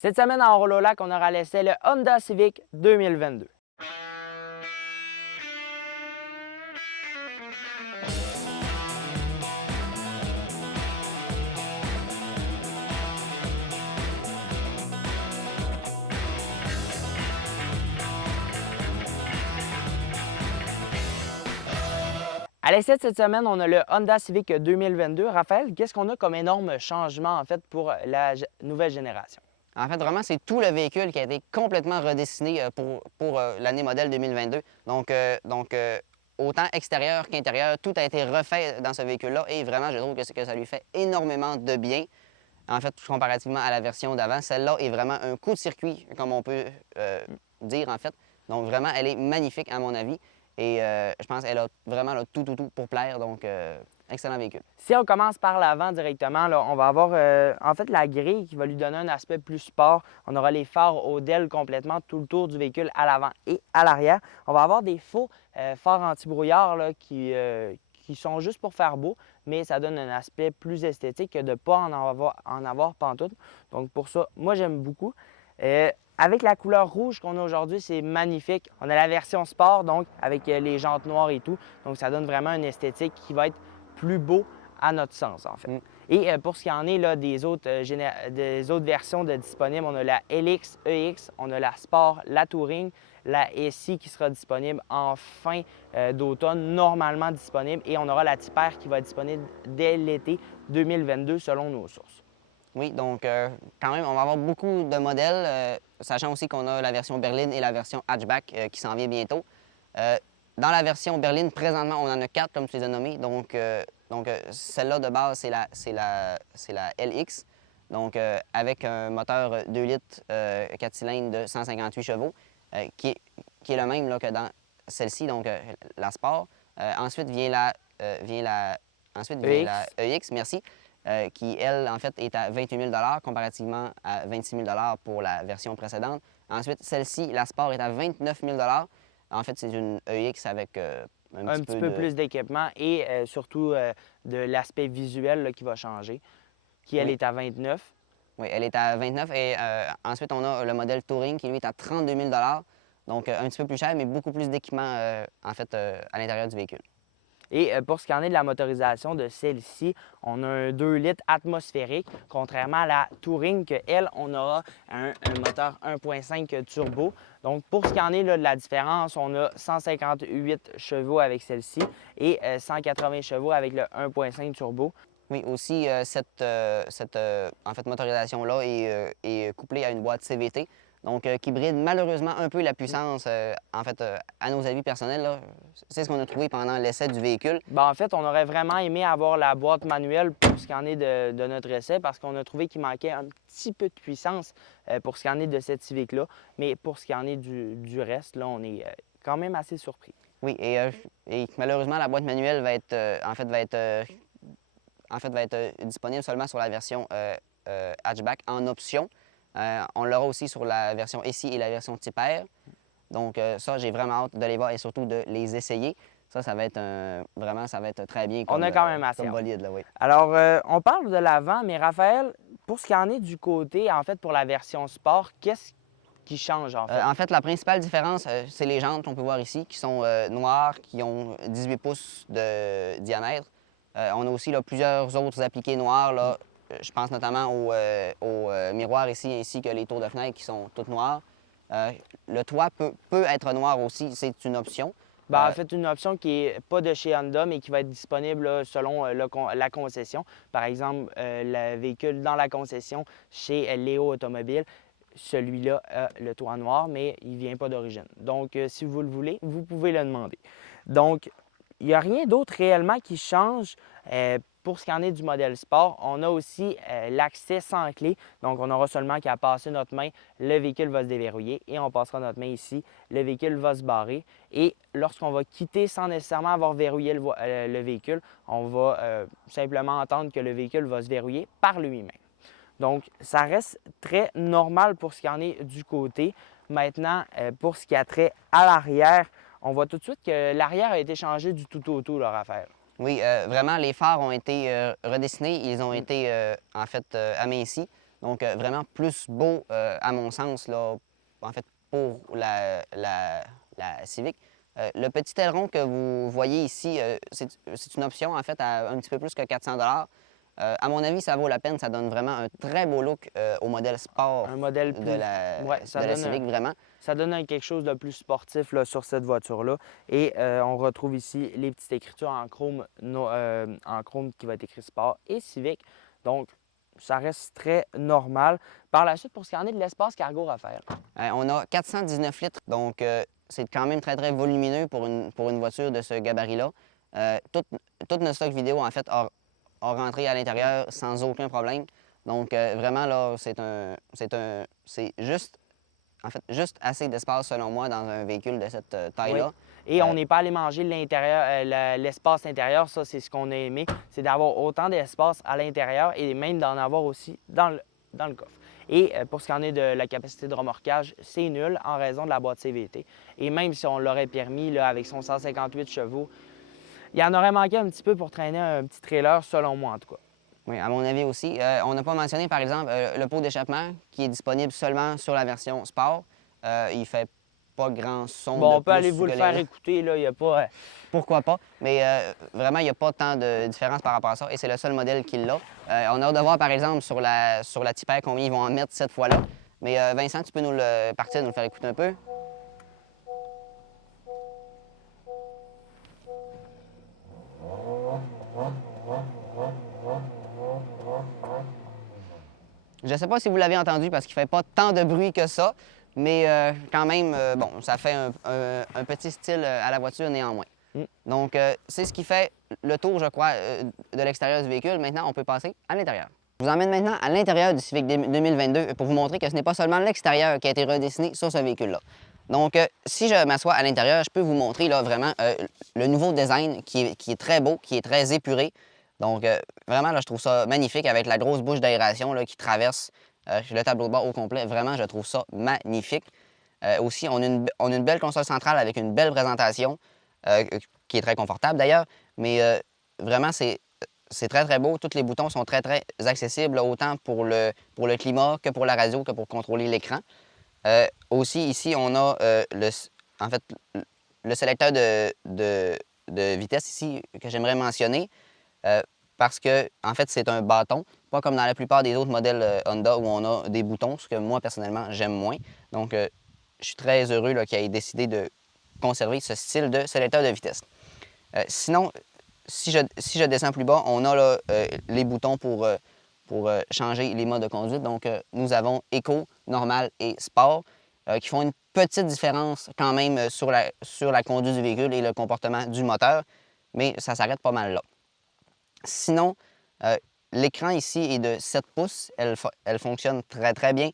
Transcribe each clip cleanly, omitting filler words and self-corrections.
Cette semaine en Rololac, on aura l'essai le Honda Civic 2022. À l'essai de cette semaine, on a le Honda Civic 2022. Raphaël, qu'est-ce qu'on a comme énorme changement en fait pour la nouvelle génération? En fait, vraiment, c'est tout le véhicule qui a été complètement redessiné pour l'année modèle 2022. Autant extérieur qu'intérieur, tout a été refait dans ce véhicule-là et vraiment, je trouve que ça lui fait énormément de bien. En fait, comparativement à la version d'avant, celle-là est vraiment un coup de circuit, comme on peut dire, en fait. Donc, vraiment, elle est magnifique, à mon avis. Et je pense qu'elle a vraiment là, tout pour plaire. Donc, excellent véhicule. Si on commence par l'avant directement, là, on va avoir en fait la grille qui va lui donner un aspect plus sport. On aura les phares Odell complètement tout le tour du véhicule à l'avant et à l'arrière. On va avoir des faux phares anti-brouillard là, qui sont juste pour faire beau, mais ça donne un aspect plus esthétique que de ne pas en avoir pantoute. Donc pour ça, moi j'aime beaucoup. Avec la couleur rouge qu'on a aujourd'hui, c'est magnifique. On a la version sport, donc avec les jantes noires et tout. Donc ça donne vraiment une esthétique qui va être plus beau à notre sens, en fait. Et pour ce qui en est là, des autres versions disponibles, on a la LX, EX, on a la Sport, la Touring, la SI qui sera disponible en fin d'automne, normalement disponible, et on aura la Type R qui va être disponible dès l'été 2022 selon nos sources. Oui, donc quand même, on va avoir beaucoup de modèles, sachant aussi qu'on a la version berline et la version hatchback qui s'en vient bientôt. Dans la version berline, présentement, on en a 4, comme tu les as nommés. Donc celle-là de base, c'est la LX. Donc, avec un moteur 2 litres 4 cylindres de 158 chevaux, qui est le même là, que dans celle-ci, donc la Sport. Ensuite vient la EX, merci. Qui, elle, en fait, est à 28 000 comparativement à 26 000 pour la version précédente. Ensuite, celle-ci, la Sport, est à 29 000 En fait, c'est une EX avec un petit peu plus d'équipement et surtout de l'aspect visuel là, qui va changer, qui, elle, est à 29. Oui, elle est à 29 et ensuite, on a le modèle Touring qui, lui, est à 32 000 donc un petit peu plus cher, mais beaucoup plus d'équipement, en fait, à l'intérieur du véhicule. Et pour ce qui en est de la motorisation de celle-ci, on a un 2 litres atmosphérique, contrairement à la Touring, que elle, on aura un moteur 1.5 turbo. Donc, pour ce qui en est là, de la différence, on a 158 chevaux avec celle-ci et 180 chevaux avec le 1.5 turbo. Oui, aussi, cette en fait, motorisation-là est couplée à une boîte CVT, donc qui bride malheureusement un peu la puissance, en fait, à nos avis personnels. C'est ce qu'on a trouvé pendant l'essai du véhicule. En fait, on aurait vraiment aimé avoir la boîte manuelle pour ce qui en est de notre essai parce qu'on a trouvé qu'il manquait un petit peu de puissance pour ce qui en est de cette Civic-là. Mais pour ce qui en est du reste, là, on est quand même assez surpris. Oui, et malheureusement, la boîte manuelle va être, va être disponible seulement sur la version hatchback en option. On l'aura aussi sur la version SI et la version Type R. Donc ça, j'ai vraiment hâte de les voir et surtout de les essayer. Ça va être vraiment, ça va être très bien comme, on a quand même assez comme bolide. Là, oui. Alors, on parle de l'avant, mais Raphaël, pour ce qui en est du côté, en fait, pour la version sport, qu'est-ce qui change en fait? En fait, la principale différence, c'est les jantes qu'on peut voir ici, qui sont noires, qui ont 18 pouces de diamètre. On a aussi là, plusieurs autres appliqués noirs. Là. Je pense notamment aux miroirs ici, ainsi que les tours de fenêtre qui sont toutes noires. Le toit peut être noir aussi, c'est une option. En fait, une option qui n'est pas de chez Honda, mais qui va être disponible là, selon la concession. Par exemple, le véhicule dans la concession chez Léo Automobile, celui-là a le toit noir, mais il ne vient pas d'origine. Donc, si vous le voulez, vous pouvez le demander. Donc, il n'y a rien d'autre réellement qui change pour ce qui en est du modèle sport. On a aussi l'accès sans clé. Donc, on n'aura seulement qu'à passer notre main, le véhicule va se déverrouiller et on passera notre main ici, le véhicule va se barrer. Et lorsqu'on va quitter sans nécessairement avoir verrouillé le véhicule, on va simplement entendre que le véhicule va se verrouiller par lui-même. Donc, ça reste très normal pour ce qui en est du côté. Maintenant, pour ce qui a trait à l'arrière, on voit tout de suite que l'arrière a été changé du tout au tout, leur affaire. Oui, vraiment, les phares ont été redessinés. Ils ont été, en fait, amincis. Donc, vraiment plus beau, à mon sens, là, en fait, pour la Civic. Le petit aileron que vous voyez ici, c'est une option, en fait, à un petit peu plus que 400 à mon avis, ça vaut la peine. Ça donne vraiment un très beau look au modèle sport Un modèle de plus... Ouais, de la Civic, vraiment. ça donne quelque chose de plus sportif là, sur cette voiture-là. Et on retrouve ici les petites écritures en chrome qui va être écrit sport et Civic. Donc, ça reste très normal. Par la suite, pour ce qui en est de l'espace cargo, Raphaël. On a 419 litres, donc c'est quand même très, très volumineux pour une voiture de ce gabarit-là. Tout notre stock vidéo, en fait, a rentré à l'intérieur sans aucun problème. Donc, vraiment, là, c'est juste, en fait, juste assez d'espace, selon moi, dans un véhicule de cette Oui. taille-là. Et on n'est pas allé manger l'intérieur, l'espace intérieur. Ça, c'est ce qu'on a aimé. C'est d'avoir autant d'espace à l'intérieur et même d'en avoir aussi dans le coffre. Et pour ce qui en est de la capacité de remorquage, c'est nul en raison de la boîte CVT. Et même si on l'aurait permis là, avec son 158 chevaux, il en aurait manqué un petit peu pour traîner un petit trailer, selon moi en tout cas. Oui, à mon avis aussi. On n'a pas mentionné, par exemple, le pot d'échappement qui est disponible seulement sur la version sport. Il fait pas grand son Bon, de on peut aller plus vous le que faire écouter, là, il n'y a pas... Pourquoi pas? Mais vraiment, il n'y a pas tant de différence par rapport à ça et c'est le seul modèle qui l'a. On a hâte de voir, par exemple, sur la Tipper combien ils vont en mettre cette fois-là. Mais Vincent, tu peux nous le faire écouter un peu? Je ne sais pas si vous l'avez entendu parce qu'il ne fait pas tant de bruit que ça, mais quand même, bon, ça fait un petit style à la voiture néanmoins. Mm. Donc, c'est ce qui fait le tour, je crois, de l'extérieur du véhicule. Maintenant, on peut passer à l'intérieur. Je vous emmène maintenant à l'intérieur du Civic 2022 pour vous montrer que ce n'est pas seulement l'extérieur qui a été redessiné sur ce véhicule-là. Donc, si je m'assois à l'intérieur, je peux vous montrer là, vraiment le nouveau design qui est très beau, qui est très épuré. Donc, vraiment, là, je trouve ça magnifique avec la grosse bouche d'aération qui traverse le tableau de bord au complet. Vraiment, je trouve ça magnifique. Aussi, on a une belle console centrale avec une belle présentation qui est très confortable d'ailleurs. Mais vraiment, c'est très, très beau. Tous les boutons sont très, très accessibles, autant pour le climat que pour la radio, que pour contrôler l'écran. Aussi, ici, on a en fait, le sélecteur de vitesse ici que j'aimerais mentionner. Parce que, en fait, c'est un bâton, pas comme dans la plupart des autres modèles Honda où on a des boutons, ce que moi, personnellement, j'aime moins. Donc, je suis très heureux qu'il ait décidé de conserver ce style de sélecteur de vitesse. Sinon, si je descends plus bas, on a là, les boutons pour changer les modes de conduite. Donc, nous avons Eco, Normal et Sport, qui font une petite différence quand même sur la conduite du véhicule et le comportement du moteur, mais ça s'arrête pas mal là. Sinon, l'écran ici est de 7 pouces. Elle fonctionne très, très bien.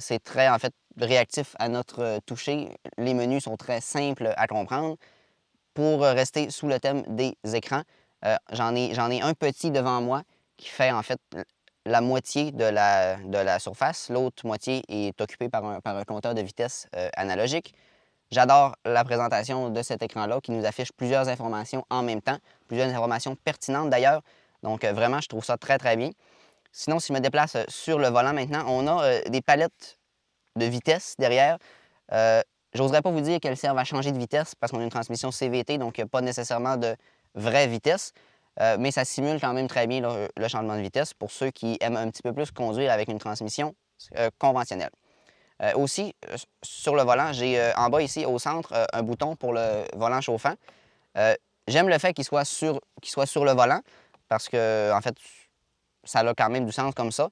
C'est très, en fait, réactif à notre toucher. Les menus sont très simples à comprendre. Pour rester sous le thème des écrans, j'en ai un petit devant moi qui fait, en fait, la moitié de la surface. L'autre moitié est occupée par un compteur de vitesse analogique. J'adore la présentation de cet écran-là qui nous affiche plusieurs informations en même temps, plusieurs informations pertinentes d'ailleurs. Donc, vraiment, je trouve ça très, très bien. Sinon, si je me déplace sur le volant maintenant, on a des palettes de vitesse derrière. J'oserais pas vous dire qu'elles servent à changer de vitesse parce qu'on a une transmission CVT, donc il n'y a pas nécessairement de vraie vitesse. Mais ça simule quand même très bien là, le changement de vitesse pour ceux qui aiment un petit peu plus conduire avec une transmission conventionnelle. Aussi, sur le volant, j'ai en bas ici au centre un bouton pour le volant chauffant. J'aime le fait qu'il soit sur le volant parce que, en fait, ça a quand même du sens comme ça.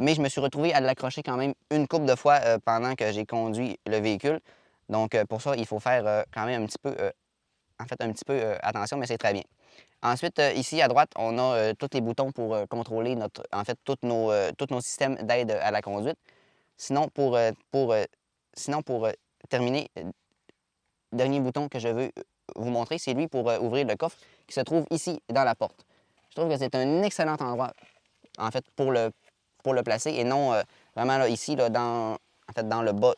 Mais je me suis retrouvé à l'accrocher quand même une couple de fois pendant que j'ai conduit le véhicule. Donc, pour ça, il faut faire quand même un petit peu, attention, mais c'est très bien. Ensuite, ici à droite, on a tous les boutons pour contrôler tous nos systèmes d'aide à la conduite. Sinon, pour terminer, le dernier bouton que je veux vous montrer, c'est lui pour ouvrir le coffre qui se trouve ici dans la porte. Je trouve que c'est un excellent endroit, en fait, pour le placer et non vraiment là, ici, là, dans le bas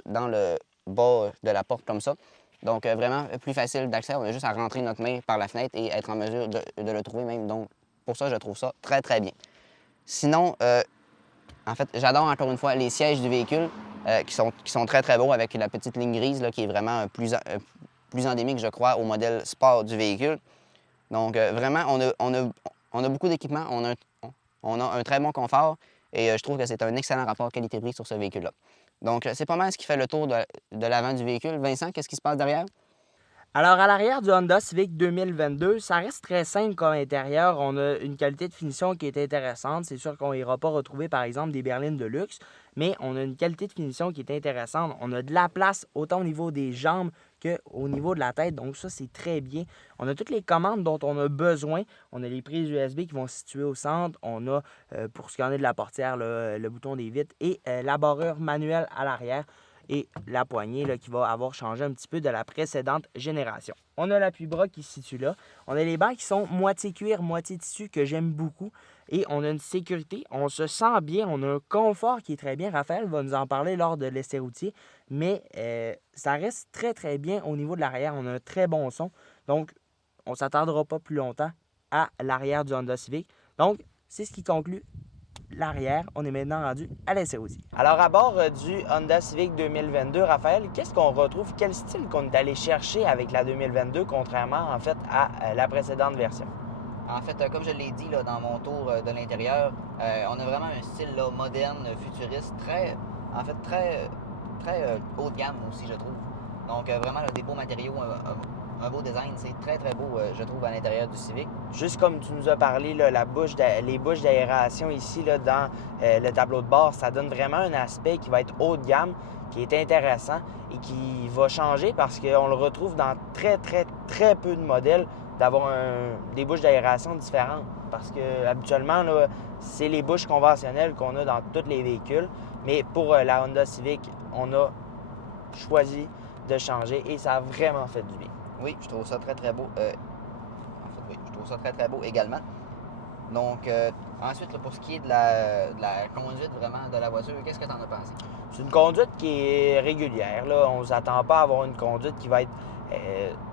de la porte comme ça. Donc, vraiment plus facile d'accès. On a juste à rentrer notre main par la fenêtre et être en mesure de le trouver même. Donc, pour ça, je trouve ça très, très bien. Sinon, En fait, j'adore encore une fois les sièges du véhicule qui sont très, très beaux avec la petite ligne grise là, qui est vraiment plus endémique, je crois, au modèle sport du véhicule. Donc, vraiment, on a beaucoup d'équipements, on a un très bon confort et je trouve que c'est un excellent rapport qualité-prix sur ce véhicule-là. Donc, c'est pas mal ce qui fait le tour de l'avant du véhicule. Vincent, qu'est-ce qui se passe derrière? Alors, à l'arrière du Honda Civic 2022, ça reste très simple comme intérieur. On a une qualité de finition qui est intéressante. C'est sûr qu'on n'ira pas retrouver, par exemple, des berlines de luxe, mais on a une qualité de finition qui est intéressante. On a de la place autant au niveau des jambes qu'au niveau de la tête. Donc ça, c'est très bien. On a toutes les commandes dont on a besoin. On a les prises USB qui vont se situer au centre. On a, pour ce qui en est de la portière, le bouton des vitres et la barrure manuelle à l'arrière. Et la poignée là, qui va avoir changé un petit peu de la précédente génération. On a l'appui-bras qui se situe là. On a les bancs qui sont moitié cuir, moitié tissu que j'aime beaucoup. Et on a une sécurité, on se sent bien, on a un confort qui est très bien. Raphaël va nous en parler lors de l'essai routier. Mais ça reste très très bien au niveau de l'arrière. On a un très bon son. Donc, on ne s'attardera pas plus longtemps à l'arrière du Honda Civic. Donc, c'est ce qui conclut l'arrière. On est maintenant rendu à l'essai routier. Alors, à bord du Honda Civic 2022, Raphaël, qu'est-ce qu'on retrouve? Quel style qu'on est allé chercher avec la 2022, contrairement, en fait, à la précédente version? En fait, comme je l'ai dit là, dans mon tour de l'intérieur, on a vraiment un style là, moderne, futuriste, très haut de gamme aussi, je trouve. Donc, vraiment, là, des beaux matériaux, un beau design. C'est très, très beau, je trouve, à l'intérieur du Civic. Juste comme tu nous as parlé, là, les bouches d'aération ici là, dans le tableau de bord, ça donne vraiment un aspect qui va être haut de gamme, qui est intéressant et qui va changer parce qu'on le retrouve dans très, très, très peu de modèles d'avoir des bouches d'aération différentes. Parce que habituellement, là, c'est les bouches conventionnelles qu'on a dans tous les véhicules. Mais pour la Honda Civic, on a choisi de changer et ça a vraiment fait du bien. Oui, je trouve ça très, très beau. Oui, je trouve ça très, très beau également. Donc, ensuite, là, pour ce qui est de la conduite vraiment de la voiture, qu'est-ce que tu en as pensé? C'est une conduite qui est régulière. Là. On ne s'attend pas à avoir une conduite qui va être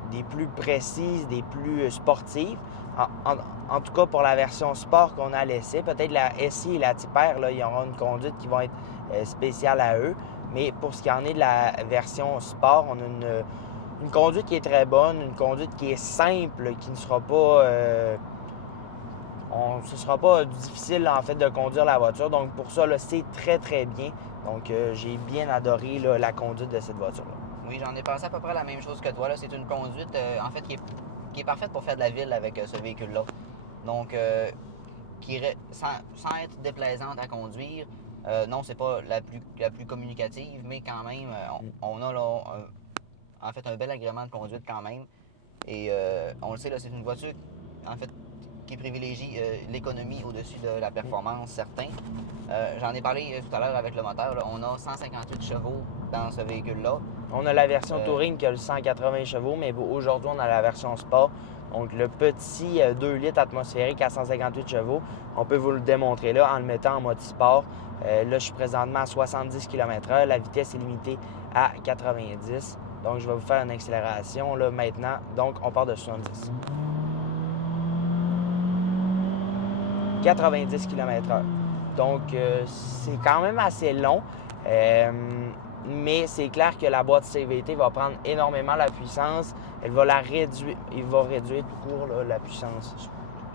des plus précises, des plus sportives. En tout cas, pour la version sport qu'on a laissée, peut-être la SI et la Type R, là, il y aura une conduite qui va être spéciale à eux. Mais pour ce qui en est de la version sport, on a une conduite qui est très bonne, une conduite qui est simple, qui ne sera pas... ce ne sera pas difficile en fait de conduire la voiture. Donc pour ça, là, c'est très très bien. Donc j'ai bien adoré là, la conduite de cette voiture-là. Oui, j'en ai pensé à peu près la même chose que toi. C'est une conduite en fait qui est parfaite pour faire de la ville avec ce véhicule-là. Donc sans être déplaisante à conduire. Non, c'est pas la plus communicative, mais quand même, on a là, en fait un bel agrément de conduite quand même. Et on le sait, là, c'est une voiture en fait qui privilégie l'économie au-dessus de la performance, certain. J'en ai parlé tout à l'heure avec le moteur. Là, on a 158 chevaux dans ce véhicule-là. On a la version Touring qui a le 180 chevaux, mais aujourd'hui, on a la version Sport. Donc, le petit 2 litres atmosphérique à 158 chevaux, on peut vous le démontrer là en le mettant en mode sport. Là, je suis présentement à 70 km/h. La vitesse est limitée à 90. Donc, je vais vous faire une accélération là maintenant. Donc, on part de 70. 90 km/h. Donc, c'est quand même assez long. Mais c'est clair que la boîte CVT va prendre énormément la puissance. Elle va la réduire. Il va réduire tout court là, la puissance.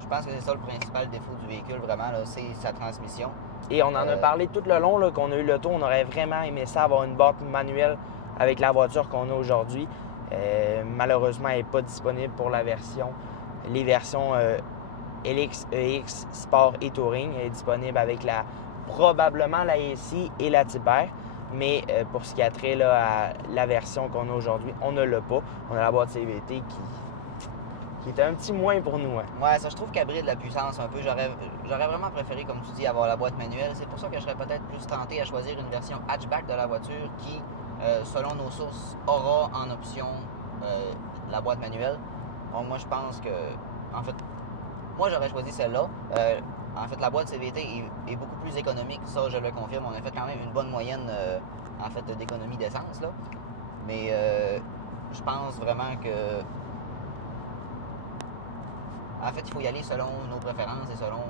Je pense que c'est ça le principal défaut du véhicule, vraiment, c'est sa transmission. Et on en a parlé tout le long là, qu'on a eu le tour. On aurait vraiment aimé ça, avoir une boîte manuelle avec la voiture qu'on a aujourd'hui. Malheureusement, elle n'est pas disponible pour les versions LX, EX, Sport et Touring. Elle est disponible avec probablement la SI et la Type R. Mais pour ce qui a trait là, à la version qu'on a aujourd'hui, on ne l'a pas. On a la boîte CVT qui est un petit moins pour nous. Hein. Ouais, ça, je trouve qu'elle brille de la puissance un peu. J'aurais vraiment préféré, comme tu dis, avoir la boîte manuelle. C'est pour ça que je serais peut-être plus tenté à choisir une version hatchback de la voiture qui, selon nos sources, aura en option la boîte manuelle. Donc moi, je pense que, en fait, moi, j'aurais choisi celle-là. En fait, la boîte CVT est beaucoup plus économique, ça, je le confirme. On a fait quand même une bonne moyenne, en fait, d'économie d'essence, là. Mais je pense vraiment que... En fait, il faut y aller selon nos préférences et selon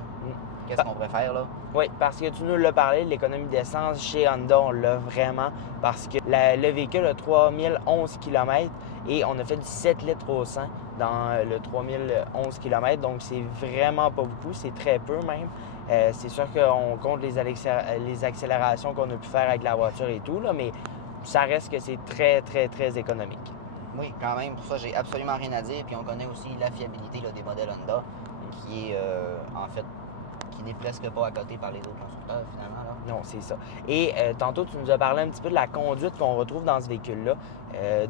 qu'est-ce qu'on préfère, là? Oui, parce que tu nous l'as parlé, l'économie d'essence chez Honda, on l'a vraiment parce que le véhicule a 3011 km et on a fait du 7 litres au 100 dans le 3011 km, donc c'est vraiment pas beaucoup, c'est très peu même. C'est sûr qu'on compte les accélérations qu'on a pu faire avec la voiture et tout, là, mais ça reste que c'est très, très, très économique. Oui, quand même, pour ça, j'ai absolument rien à dire. Puis on connaît aussi la fiabilité là, des modèles Honda, qui est en fait, qui n'est presque pas à côté par les autres constructeurs, finalement. Là. Non, c'est ça. Et tantôt, tu nous as parlé un petit peu de la conduite qu'on retrouve dans ce véhicule-là.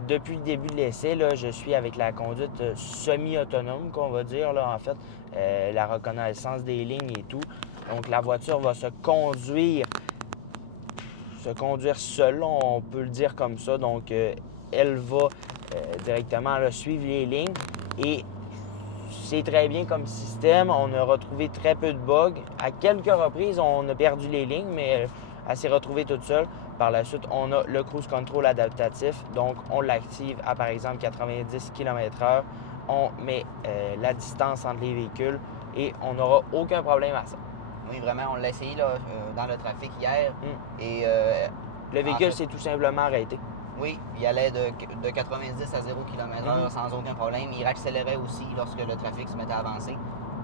Depuis le début de l'essai, là, je suis avec la conduite semi-autonome, qu'on va dire, là, en fait, la reconnaissance des lignes et tout. Donc, la voiture va se conduire seule, on peut le dire comme ça. Donc, elle va directement là, suivre les lignes et c'est très bien comme système. On a retrouvé très peu de bugs. À quelques reprises, on a perdu les lignes, mais elle s'est retrouvée toute seule. Par la suite, on a le cruise control adaptatif. Donc, on l'active à, par exemple, 90 km/h. On met la distance entre les véhicules et on n'aura aucun problème à ça. Oui, vraiment, on l'a essayé là, dans le trafic hier. Et, le véhicule s'est tout simplement arrêté. Oui, il allait de 90 à 0 km/h sans aucun problème. Il accélérait aussi lorsque le trafic se mettait à avancer.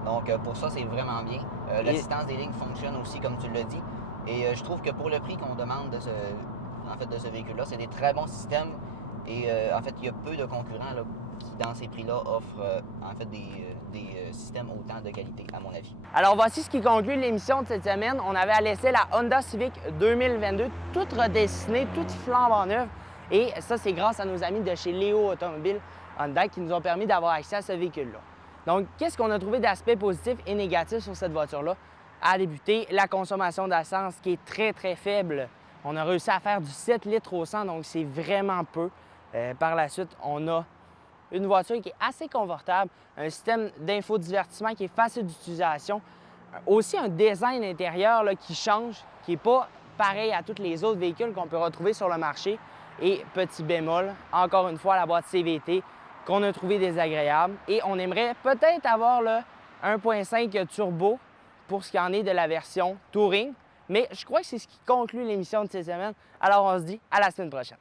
Donc, pour ça, c'est vraiment bien. L'assistance des lignes fonctionne aussi, comme tu l'as dit. Et je trouve que pour le prix qu'on demande de ce véhicule-là, c'est des très bons systèmes. Et en fait, il y a peu de concurrents là, qui, dans ces prix-là, offrent des systèmes autant de qualité, à mon avis. Alors, voici ce qui conclut l'émission de cette semaine. On avait à l'essai la Honda Civic 2022, toute redessinée, toute flambant neuve. Et ça, c'est grâce à nos amis de chez Léo Automobile Honda qui nous ont permis d'avoir accès à ce véhicule-là. Donc, qu'est-ce qu'on a trouvé d'aspects positifs et négatifs sur cette voiture-là? À débuter, la consommation d'essence qui est très, très faible. On a réussi à faire du 7 litres au 100, donc c'est vraiment peu. Par la suite, on a une voiture qui est assez confortable, un système d'infodivertissement qui est facile d'utilisation, aussi un design intérieur là, qui change, qui n'est pas pareil à tous les autres véhicules qu'on peut retrouver sur le marché. Et petit bémol, encore une fois, la boîte CVT qu'on a trouvé désagréable. Et on aimerait peut-être avoir le 1.5 turbo pour ce qui en est de la version Touring. Mais je crois que c'est ce qui conclut l'émission de cette semaine. Alors on se dit à la semaine prochaine.